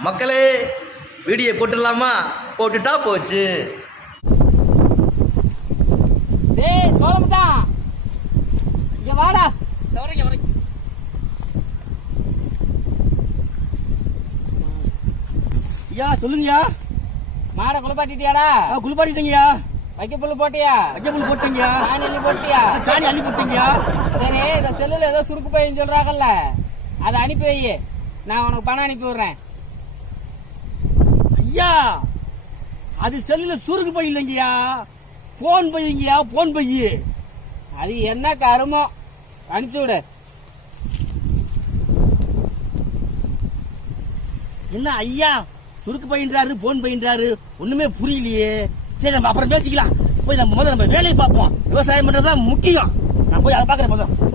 மக்களே வீடியோ போட்டுடலாமா? போட்டுட்டா போச்சு. டேய் சோளமுட்டா, இங்க வாடா. வரேங்க. ஐயா சொல்லுங்கய்யா. மாடை குளிப்பாட்டிட்டியாடா? குளிப்பாட்டிட்டீங்கய்யா. வைக்க புல்லு போட்டியா? வைக்க புல் போட்டீங்கய்யா. சாணி அள்ளி போட்டியா? சாணி அள்ளி போட்டீங்கய்யா. சரி, இந்த செல்லுல ஏதோ சுருக்கு பையன் சொல்றாங்கல்ல, அதை அனுப்பி வை. நான் உனக்கு பணம் அனுப்பி விடுறேன். ஐயா அது செல்லுல சுருக்கு பை இல்லைங்கய்யா, போன் பையங்கய்யா, போன் பை. அது என்ன கருமோ, அனுப்பிச்சு விடு. என்ன ஐயா சுருக்கு பையன்றாரு, போன் பையன்றாரு, ஒண்ணுமே புரியலையே. சரி நம்ம அப்புறம் பேசிக்கலாம். போய் நம்ம முதல்ல நம்ம வேலையை பார்ப்போம். விவசாயம் பண்றதுதான் முக்கியம். நான் போய் அதை பாக்குறேன் முதல்ல.